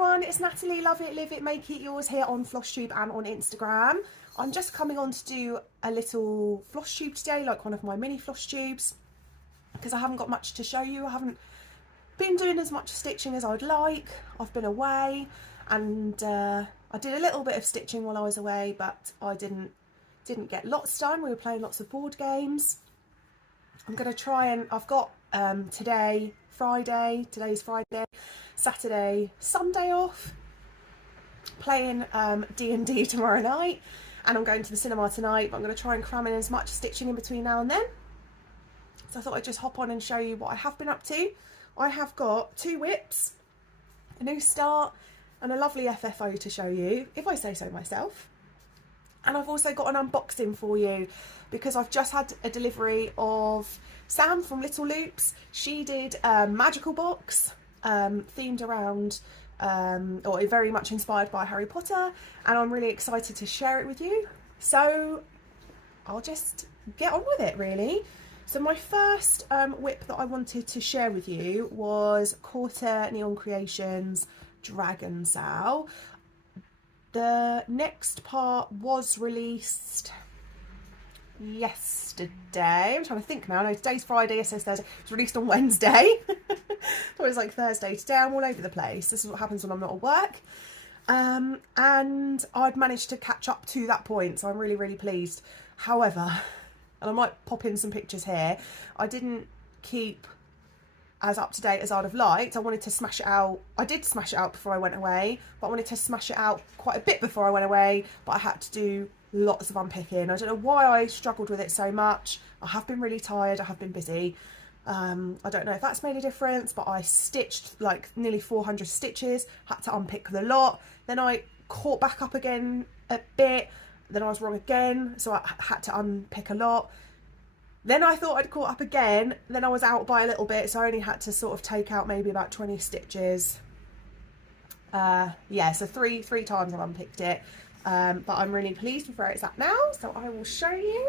everyone, it's Natalie, love it, live it, make it yours here on Flosstube and on Instagram. I'm just coming on to do a little Flosstube today, like one of my mini Flosstubes, because I haven't got much to show you. I haven't been doing as much stitching as I'd like. I've been away and I did a little bit of stitching while I was away, but I didn't get lots done. We were playing lots of board games. I'm going to try and, I've got today's Friday, Saturday, Sunday off, playing D&D tomorrow night, and I'm going to the cinema tonight, but I'm going to try and cram in as much stitching in between now and then. So I thought I'd just hop on and show you what I have been up to. I have got 2 whips, a new start, and a lovely FFO to show you, if I say so myself. And I've also got an unboxing for you, because I've just had a delivery of Sam from Little Loops. She did a magical box themed around, or very much inspired by Harry Potter, and I'm really excited to share it with you. So I'll just get on with it, really. So my first whip that I wanted to share with you was Quaternion Creations Dragon Sow. The next part was released yesterday. I'm trying to think now. No, today's Friday, it says Thursday. It was released on Wednesday. Thought it was like Thursday. Today I'm all over the place. This is what happens when I'm not at work. And I'd managed to catch up to that point, so I'm really, really pleased. However, and I might pop in some pictures here, I didn't keep as up to date as I'd have liked. I wanted to smash it out. I did smash it out before I went away, but I wanted to smash it out quite a bit before I went away, but I had to do lots of unpicking. I don't know why I struggled with it so much. I have been really tired, I have been busy. I don't know if that's made a difference, but I stitched like nearly 400 stitches, had to unpick the lot. Then I caught back up again a bit, then I was wrong again, so I had to unpick a lot. Then I thought I'd caught up again, then I was out by a little bit, so I only had to sort of take out maybe about 20 stitches. Yeah, so three times I've unpicked it, but I'm really pleased with where it's at now, so I will show you.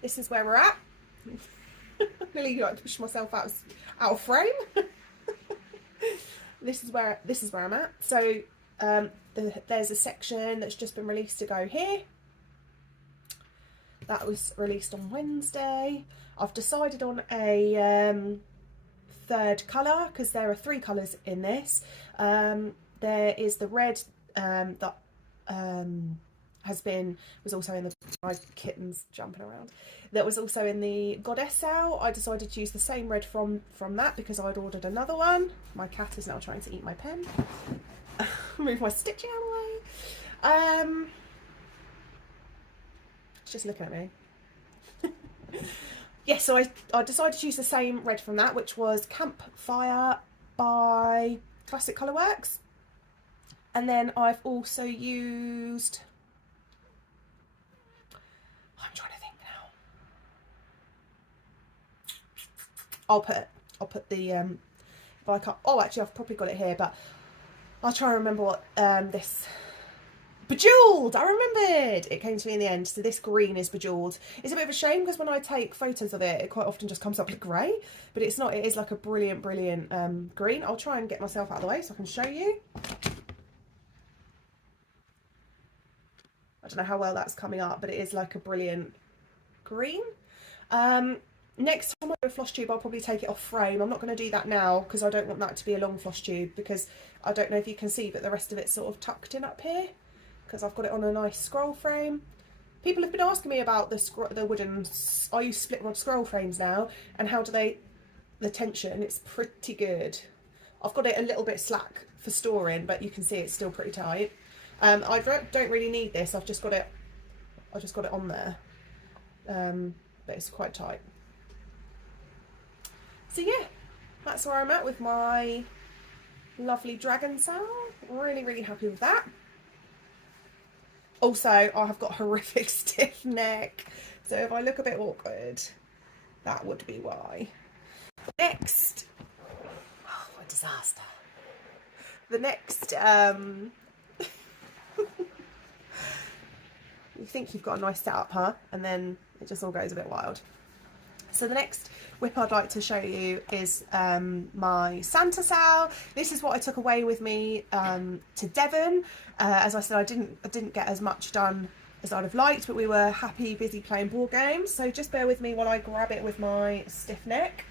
This is where we're at. Nearly like push myself out of frame. This is where I'm at. So there's a section that's just been released to go here. That was released on Wednesday. I've decided on a third colour, because there are 3 colours in this. There is the red that was also in the, my kitten's jumping around, that was also in the Goddess Sow. I decided to use the same red from that because I'd ordered another one. My cat is now trying to eat my pen. Move my stitching out of the way. Just looking at me. Yes, so I decided to use the same red from that, which was Campfire by Classic Colourworks. And then I've also used, I'm trying to think now. I'll put the if I can't, oh actually I've probably got it here, but I'll try and remember what this. Bejeweled! I remembered! It came to me in the end. So this green is Bejeweled. It's a bit of a shame because when I take photos of it, it quite often just comes up like grey. But it's not. It is like a brilliant, brilliant green. I'll try and get myself out of the way so I can show you. I don't know how well that's coming up, but it is like a brilliant green. Next time I do a Flosstube, I'll probably take it off frame. I'm not going to do that now because I don't want that to be a long Flosstube, because I don't know if you can see, but the rest of it's sort of tucked in up here, because I've got it on a nice scroll frame. People have been asking me about the wooden, I use split rod scroll frames now, and how do the tension, it's pretty good. I've got it a little bit slack for storing, but you can see it's still pretty tight. I don't really need this, I've just got it on there, but it's quite tight. So yeah, that's where I'm at with my lovely Dragon Sow. Really, really happy with that. Also, I have got horrific stiff neck, so if I look a bit awkward, that would be why. Next, oh, what a disaster. The next, you think you've got a nice setup, huh? And then it just all goes a bit wild. So the next whip I'd like to show you is my Santa Sal. This is what I took away with me to Devon. As I said, I didn't get as much done as I'd have liked, but we were happy, busy playing board games. So just bear with me while I grab it with my stiff neck.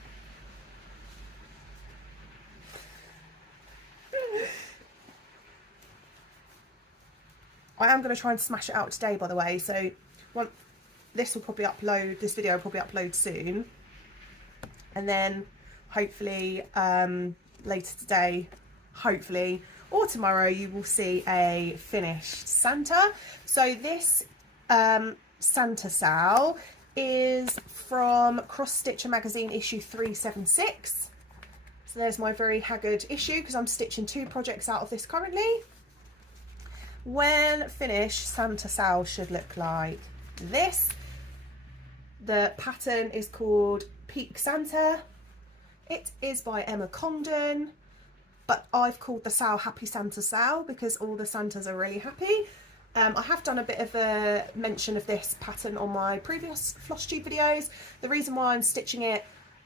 I am going to try and smash it out today, by the way. So this video will probably upload soon. And then hopefully later today, or tomorrow, you will see a finished Santa. So this Santa Sal is from Cross Stitcher magazine issue 376. So there's my very haggard issue because I'm stitching 2 projects out of this currently. When finished, Santa Sal should look like this. The pattern is called Peak Santa. It is by Emma Condon, but I've called the Sal Happy Santa Sal because all the Santas are really happy. I have done a bit of a mention of this pattern on my previous Flosstube videos. The reason why I'm stitching it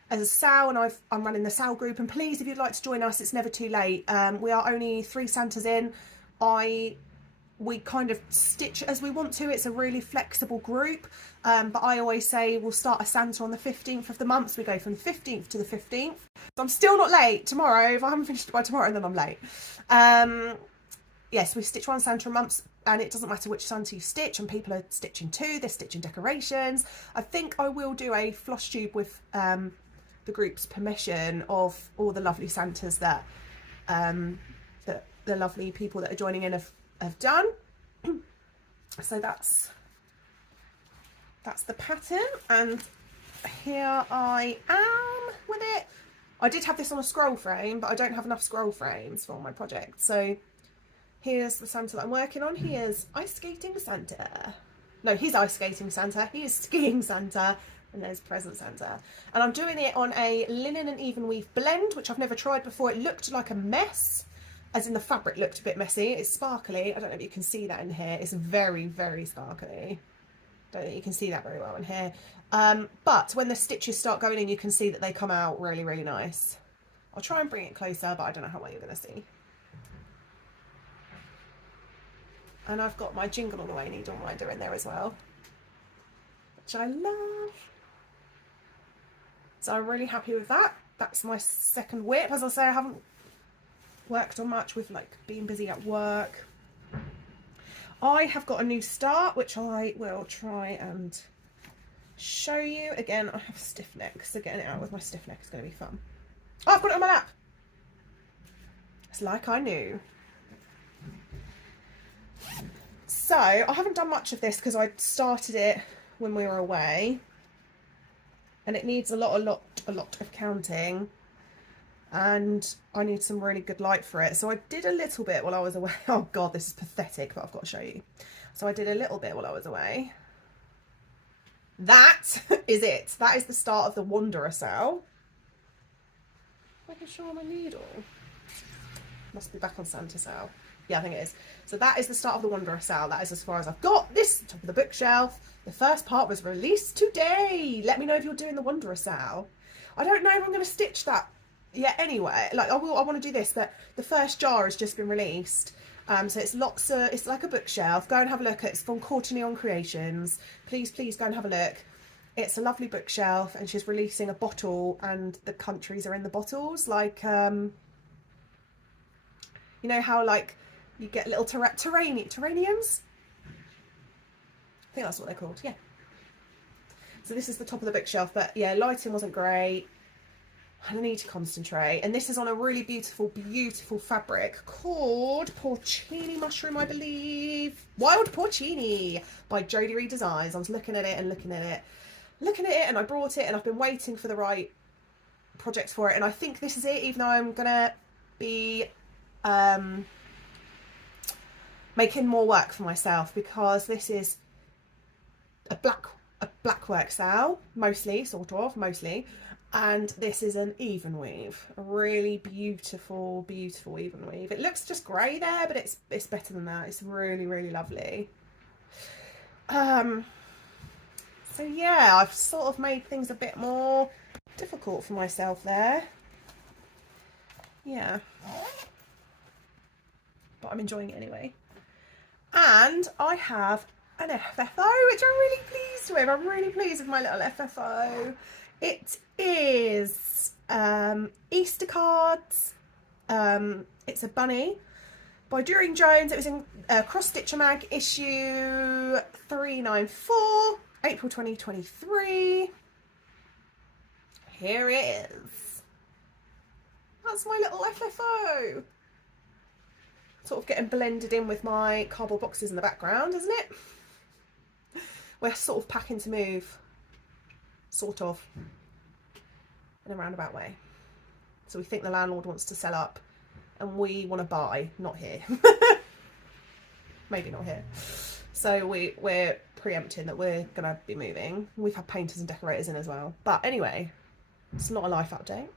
as a Sal, and I'm running the Sal group, and please, if you'd like to join us, it's never too late. We are only 3 Santas in. We kind of stitch as we want to. It's a really flexible group, but I always say we'll start a Santa on the 15th of the month, so we go from the 15th to the 15th. So I'm still not late tomorrow. If I haven't finished it by tomorrow, then I'm late. Yes, we stitch 1 Santa a month, and it doesn't matter which Santa you stitch, and people are stitching 2, they're stitching decorations. I think I will do a Flosstube with the group's permission of all the lovely Santas that the lovely people that are joining in have done. So that's the pattern, and here I am with it. I did have this on a scroll frame, but I don't have enough scroll frames for my project. So here's the Santa that I'm working on. Here's Ice Skating Santa. No, he's Ice Skating Santa. He is Skiing Santa. And there's Present Santa. And I'm doing it on a linen and even weave blend, which I've never tried before. It looked like a mess, as in the fabric looked a bit messy. It's sparkly. I don't know if you can see that in here. It's very, very sparkly. Don't think you can see that very well in here. But when the stitches start going in, you can see that they come out really, really nice. I'll try and bring it closer, but I don't know how well you're going to see. And I've got my Jingle All the Way needle winder in there as well, which I love. So I'm really happy with that. That's my second whip. As I say, I haven't worked on much with like being busy at work. I have got a new start, which I will try and show you. Again, I have stiff neck, so getting it out with my stiff neck is going to be fun. Oh, I've got it on my lap. It's like I knew. So I haven't done much of this because I started it when we were away, and it needs a lot of counting, and I need some really good light for it. So I did a little bit while I was away. Oh god, this is pathetic, but I've got to show you. So I did a little bit while I was away. That is it. That is the start of the Wanderer Sal. I can show my needle. Must be back on Santa Sal. Yeah, I think it is. So that is the start of the Wanderer Sal. That is as far as I've got. This top of the bookshelf. The first part was released today. Let me know if you're doing the Wanderer Sal. I don't know if I'm going to stitch that yet anyway. Like I want to do this, but the first jar has just been released. So it's it's like a bookshelf. Go and have a look. It's from Quaternion Creations. Please go and have a look. It's a lovely bookshelf, and she's releasing a bottle, and the countries are in the bottles. Like, you know how like you get little terraniums? I think that's what they're called, yeah. So this is the top of the bookshelf, but yeah, lighting wasn't great. I need to concentrate. And this is on a really beautiful, beautiful fabric called Porcini Mushroom, I believe. Wild Porcini by Jodie Reed Designs. I was looking at it and looking at it, and I brought it, and I've been waiting for the right project for it. And I think this is it, even though I'm going to be making more work for myself, because this is a black work Sal, mostly, and this is an even weave, a really beautiful even weave. It looks just grey there, but it's better than that. It's really, really lovely. So yeah, I've sort of made things a bit more difficult for myself there. Yeah. But I'm enjoying it anyway. And I have an FFO, which I'm really pleased with. I'm really pleased with my little FFO. It is Easter cards. It's a bunny by During Jones. It was in Cross Stitcher Mag issue 394, April 2023. Here it is. That's my little FFO. Sort of getting blended in with my cardboard boxes in the background, isn't it? We're sort of packing to move, sort of, in a roundabout way. So we think the landlord wants to sell up and we want to buy, not here. Maybe not here. So we're preempting that we're going to be moving. We've had painters and decorators in as well. But anyway, it's not a life update.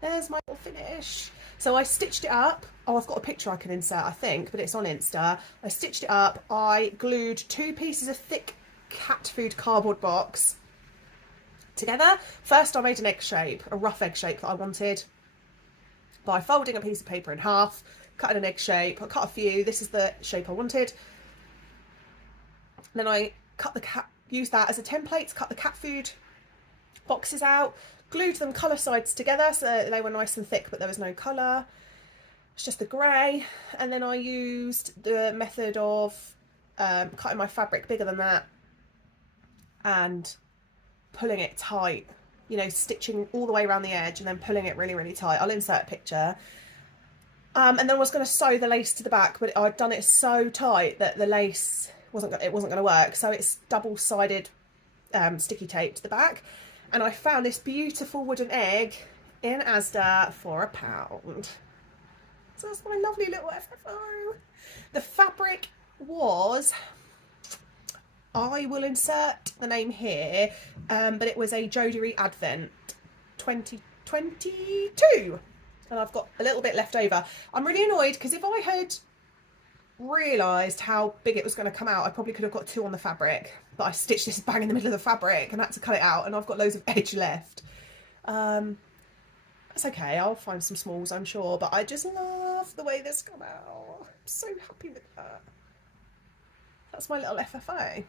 There's my little finish. So I stitched it up. Oh, I've got a picture I can insert, I think, but it's on Insta. I stitched it up. I glued 2 pieces of thick cat food cardboard box together. First I made an egg shape, a rough egg shape that I wanted, by folding a piece of paper in half, cutting an egg shape. I cut a few. This is the shape I wanted. Then I cut the cat, used that as a template to cut the cat food boxes out. Glued them colour sides together so they were nice and thick, but there was no colour. It's just the grey. And then I used the method of cutting my fabric bigger than that and pulling it tight, you know, stitching all the way around the edge and then pulling it really, really tight. I'll insert a picture. And then I was going to sew the lace to the back, but I'd done it so tight that the lace wasn't going to work. So it's double-sided sticky tape to the back. And I found this beautiful wooden egg in Asda for £1. So that's my lovely little FFO. The fabric was, I will insert the name here, but it was a Jodery Advent 2022. And I've got a little bit left over. I'm really annoyed because if I had realised how big it was going to come out, I probably could have got 2 on the fabric, but I stitched this bang in the middle of the fabric and had to cut it out, and I've got loads of edge left. That's okay, I'll find some smalls, I'm sure, but I just love the way this came out. I'm so happy with that. That's my little FFO.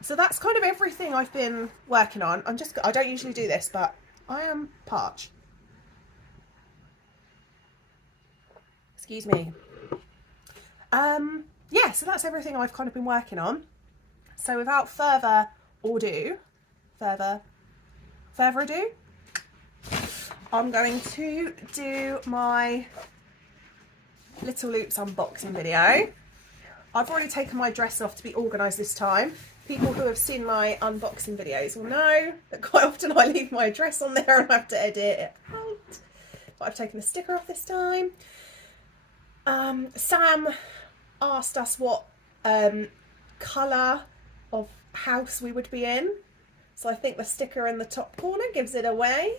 So that's kind of everything I've been working on. I don't usually do this, but I am parched. Excuse me. Yeah, so that's everything I've kind of been working on. So without further ado, I'm going to do my Little Loops unboxing video. I've already taken my dress off to be organised this time. People who have seen my unboxing videos will know that quite often I leave my address on there and I have to edit it out. But I've taken the sticker off this time. Sam asked us what colour of house we would be in. So I think the sticker in the top corner gives it away.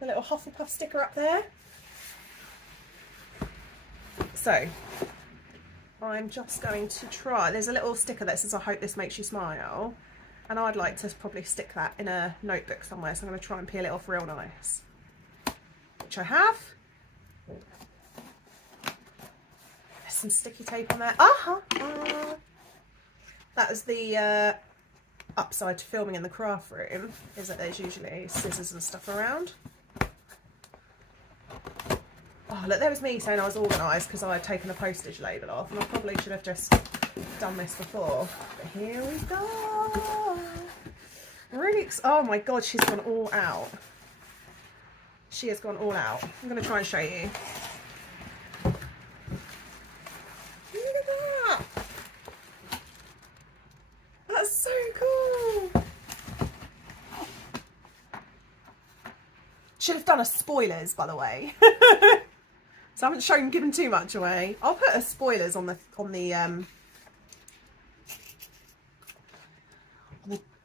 The little Hufflepuff sticker up there. So I'm just going to try. There's a little sticker that says, I hope this makes you smile. And I'd like to probably stick that in a notebook somewhere. So I'm going to try and peel it off real nice. Which I have. There's some sticky tape on there. That was the upside to filming in the craft room, is that there's usually scissors and stuff around. Oh, look, there was me saying I was organised because I had taken a postage label off, and I probably should have just done this before. But here we go. Really, oh my god, she's gone all out. She has gone all out. I'm going to try and show you. Look at that. That's so cool. Should have done a spoilers, by the way. So I haven't given too much away. I'll put a spoilers on the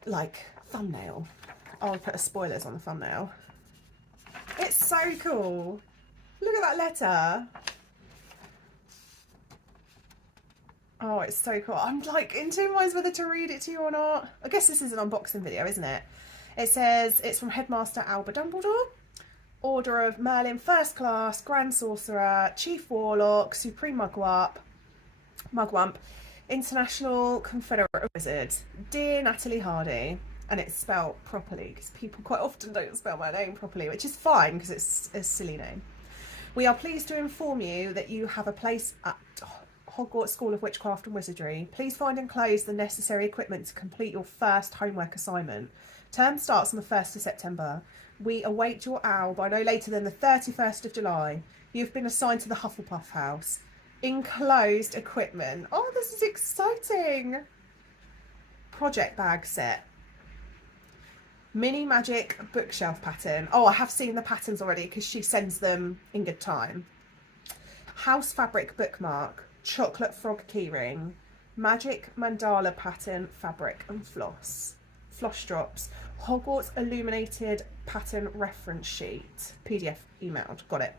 like thumbnail. I'll put a spoilers on the thumbnail. It's so cool. Look at that letter. Oh, Oh, it's so cool. I'm like in two minds whether to read it to you or not. I guess this is an unboxing video, isn't it? It says it's from Headmaster Albert Dumbledore. Order of Merlin, First Class, Grand Sorcerer, Chief Warlock, Supreme Mugwump, International Confederate Wizard. Dear Natalie Hardy. And it's spelled properly because people quite often don't spell my name properly, which is fine because it's a silly name. We are pleased to inform you that you have a place at Hogwarts School of Witchcraft and Wizardry. Please find enclosed the necessary equipment to complete your first homework assignment. Term starts on the 1st of September. We await your owl by no later than the 31st of July. You've been assigned to the Hufflepuff house. Enclosed equipment. Oh, this is exciting. Project bag set. Mini magic bookshelf pattern. Oh, I have seen the patterns already because she sends them in good time. House fabric bookmark. Chocolate frog keyring. Magic mandala pattern fabric and floss. Floss drops. Hogwarts illuminated pattern reference sheet. PDF emailed. Got it.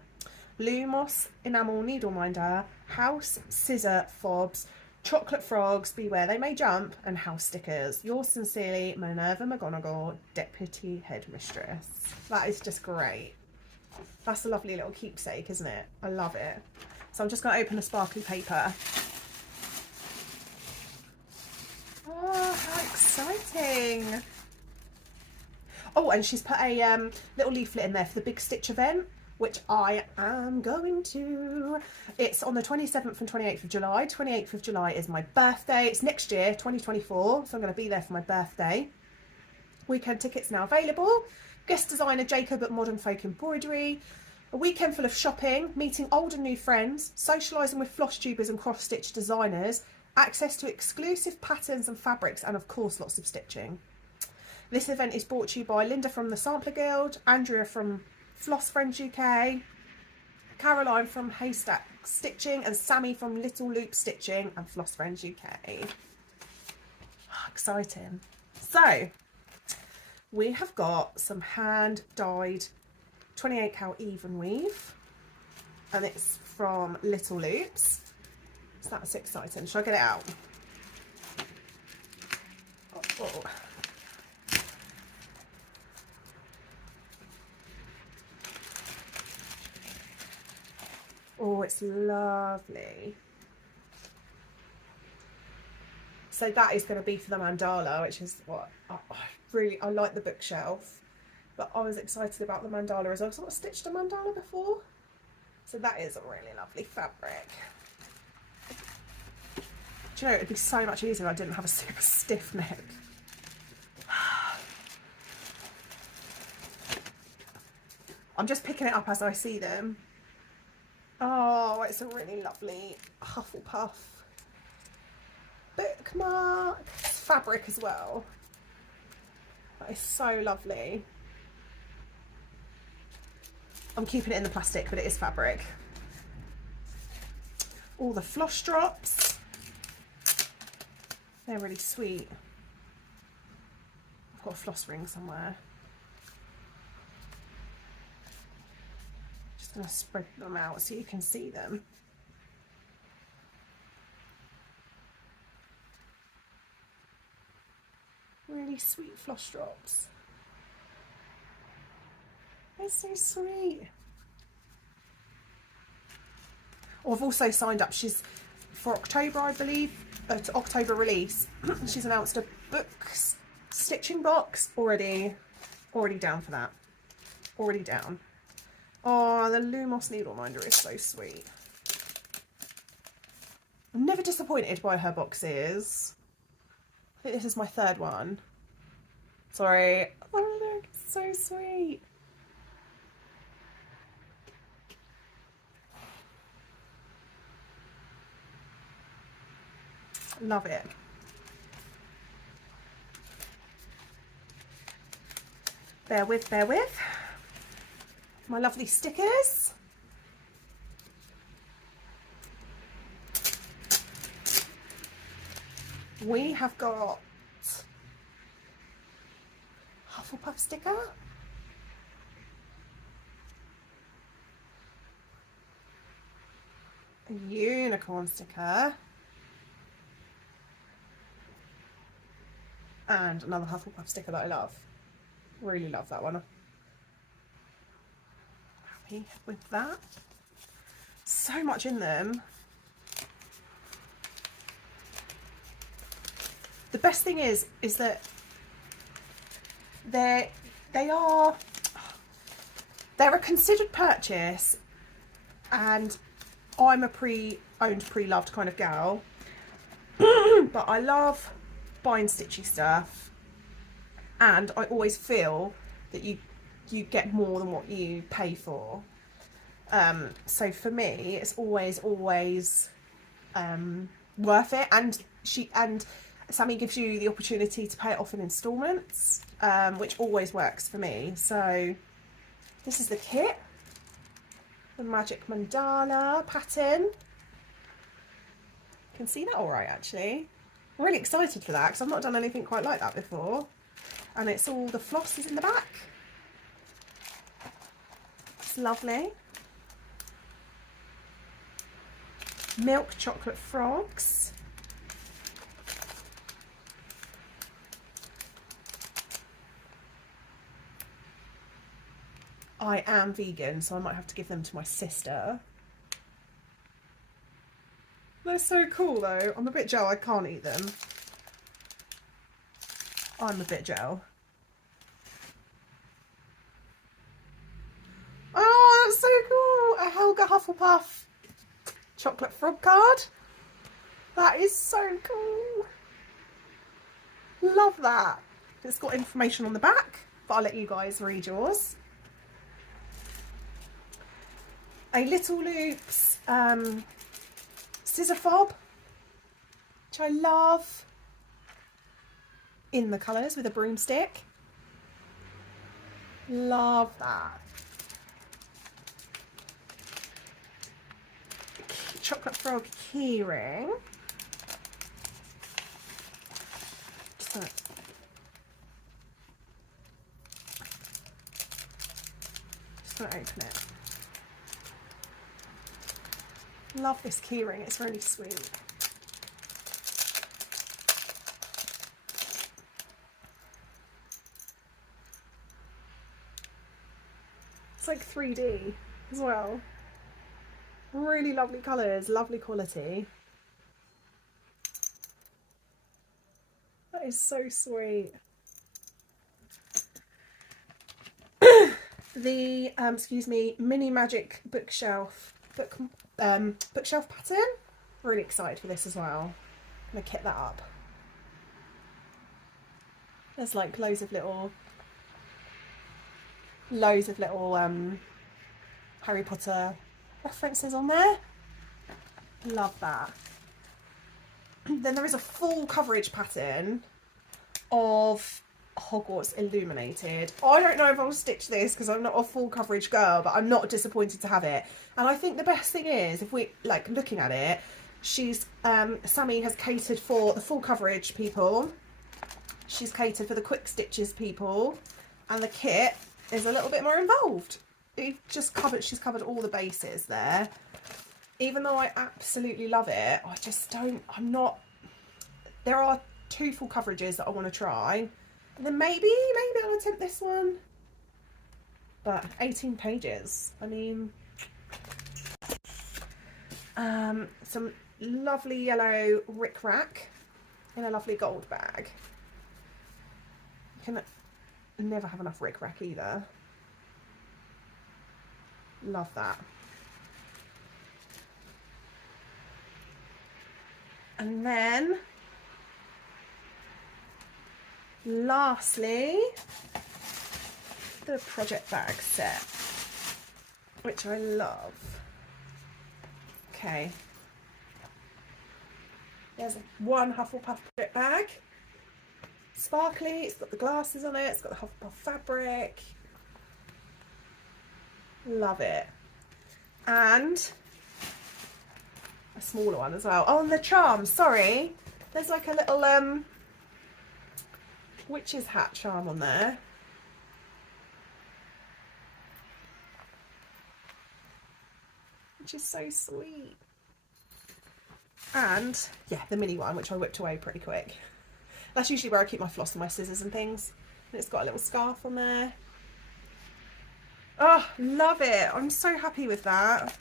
Lumos enamel needle minder. House scissor fobs. Chocolate frogs, beware they may jump, and house stickers. Yours sincerely, Minerva McGonagall, Deputy Headmistress. That is just great. That's a lovely little keepsake, isn't it? I love it. So I'm just going to open a sparkly paper. Oh, how exciting. Oh, and she's put a little leaflet in there for the Big Stitch event, which I am going to. It's on the 27th and 28th of July. 28th of July is my birthday. It's next year, 2024, so I'm going to be there for my birthday. Weekend tickets now available. Guest designer Jacob at Modern Folk Embroidery. A weekend full of shopping, meeting old and new friends, socialising with Flosstubers and cross-stitch designers, access to exclusive patterns and fabrics, and of course lots of stitching. This event is brought to you by Linda from the Sampler Guild, Andrea from Floss Friends UK, Caroline from Haystack Stitching, and Sammy from Little Loop Stitching and Floss Friends UK. Oh, exciting. So, we have got some hand-dyed 28 cal even weave, and it's from Little Loops. So that's exciting. Shall I get it out? Oh. Oh, it's lovely. So that is going to be for the mandala, which is what I like the bookshelf, but I was excited about the mandala as well. So I've stitched a mandala before, so that is a really lovely fabric. Do you know, it'd be so much easier if I didn't have a super stiff neck. I'm just picking it up as I see them. Oh, it's a really lovely Hufflepuff bookmark. It's fabric as well. That is so lovely. I'm keeping it in the plastic, but it is fabric. All the floss drops. They're really sweet. I've got a floss ring somewhere. Just going to spread them out so you can see them. Really sweet floss drops. They're so sweet. Oh, I've also signed up. She's for October, I believe, to October release. She's announced a books stitching box already down for that. Already down. Oh, the Lumos needle minder is so sweet. I'm never disappointed by her boxes. I think this is my third one. Sorry. Oh look, it's so sweet. Love it. Bear with, bear with. My lovely stickers. We have got Hufflepuff sticker. A unicorn sticker. And another Hufflepuff sticker that I love. Really love that one. Happy with that. So much in them. The best thing is that they're a considered purchase, and I'm a pre-owned, pre-loved kind of gal. But I love buying stitchy stuff, and I always feel that you get more than what you pay for. So for me, it's always worth it. And Sammy gives you the opportunity to pay it off in instalments, which always works for me. So this is the kit, the Magic Mandala pattern. You can see that all right, actually. I'm really excited for that because I've not done anything quite like that before. And it's all the floss is in the back. It's lovely. Milk chocolate frogs. I am vegan, so I might have to give them to my sister. They're so cool though. I'm a bit gel, I can't eat them. I'm a bit gel. Oh, that's so cool! A Helga Hufflepuff chocolate frog card. That is so cool. Love that. It's got information on the back, but I'll let you guys read yours. A Little Loops scissor fob, which I love, in the colours with a broomstick. Love that. Chocolate frog keyring. Just gonna open it. Love this keyring, it's really sweet. It's like 3D as well. Really lovely colours, lovely quality. That is so sweet. The excuse me, mini magic bookshelf bookshelf pattern. Really excited for this as well. I'm gonna kit that up. There's like loads of little Harry Potter references on there. Love that. Then there is a full coverage pattern of Hogwarts Illuminated. I don't know if I'll stitch this because I'm not a full coverage girl, but I'm not disappointed to have it. And I think the best thing is, if we like looking at it, she's Sammy has catered for the full coverage people. She's catered for the quick stitches people, and the kit is a little bit more involved. She's covered all the bases there. Even though I absolutely love it, there are 2 full coverages that I want to try. And then maybe I'll attempt this one. But 18 pages. I mean, some lovely yellow rickrack in a lovely gold bag. You can never have enough rickrack either. Love that. And then lastly, the project bag set, which I love. Okay, there's one Hufflepuff project bag. Sparkly, it's got the glasses on it, it's got the Hufflepuff fabric. Love it. And a smaller one as well. Oh, and the charms, sorry. There's like a little witch's hat charm on there. Which is so sweet. And yeah, the mini one, which I whipped away pretty quick. That's usually where I keep my floss and my scissors and things. And it's got a little scarf on there. Oh, love it. I'm so happy with that.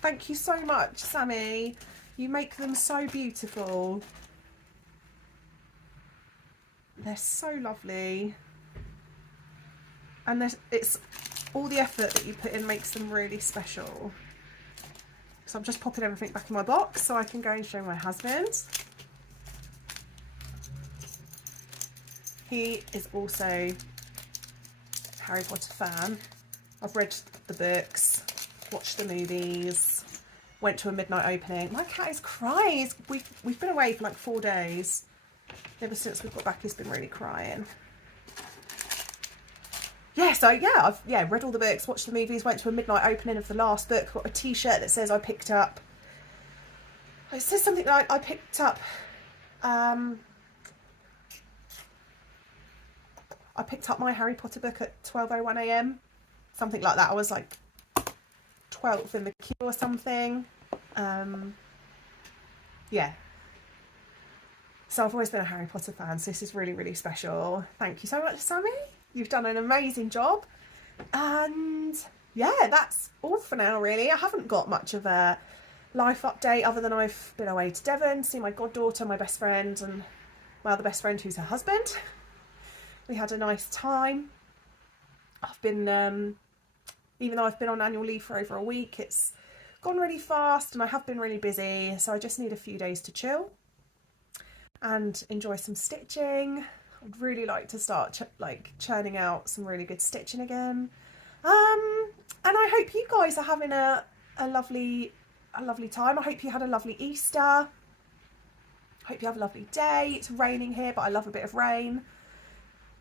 Thank you so much, Sammy. You make them so beautiful. They're so lovely. And it's all the effort that you put in makes them really special. So I'm just popping everything back in my box so I can go and show my husband. He is also a Harry Potter fan. I've read the books, watched the movies, went to a midnight opening. My cat is crying. We've been away for like 4 days. Ever since we got back, he's been really crying. Yeah, so yeah, I've read all the books, watched the movies, went to a midnight opening of the last book, got a t-shirt that says I picked up. It says something like I picked up I picked up my Harry Potter book at 12:01 AM. Something like that. I was like 12th in the queue or something. Yeah. So I've always been a Harry Potter fan, so this is really, really special. Thank you so much, Sammy. You've done an amazing job. And yeah, that's all for now, really. I haven't got much of a life update other than I've been away to Devon, see my goddaughter, my best friend, and my other best friend who's her husband. We had a nice time. I've been, even though I've been on annual leave for over a week, it's gone really fast and I have been really busy. So I just need a few days to chill and enjoy some stitching. I'd really like to start churning out some really good stitching again. And I hope you guys are having a lovely time. I hope you had a lovely Easter. I hope you have a lovely day. It's raining here, but I love a bit of rain.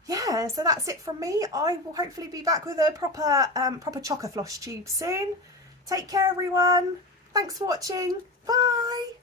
Yeah, so that's it from me. I will hopefully be back with a proper chocker floss tube soon. Take care, everyone. Thanks for watching. Bye.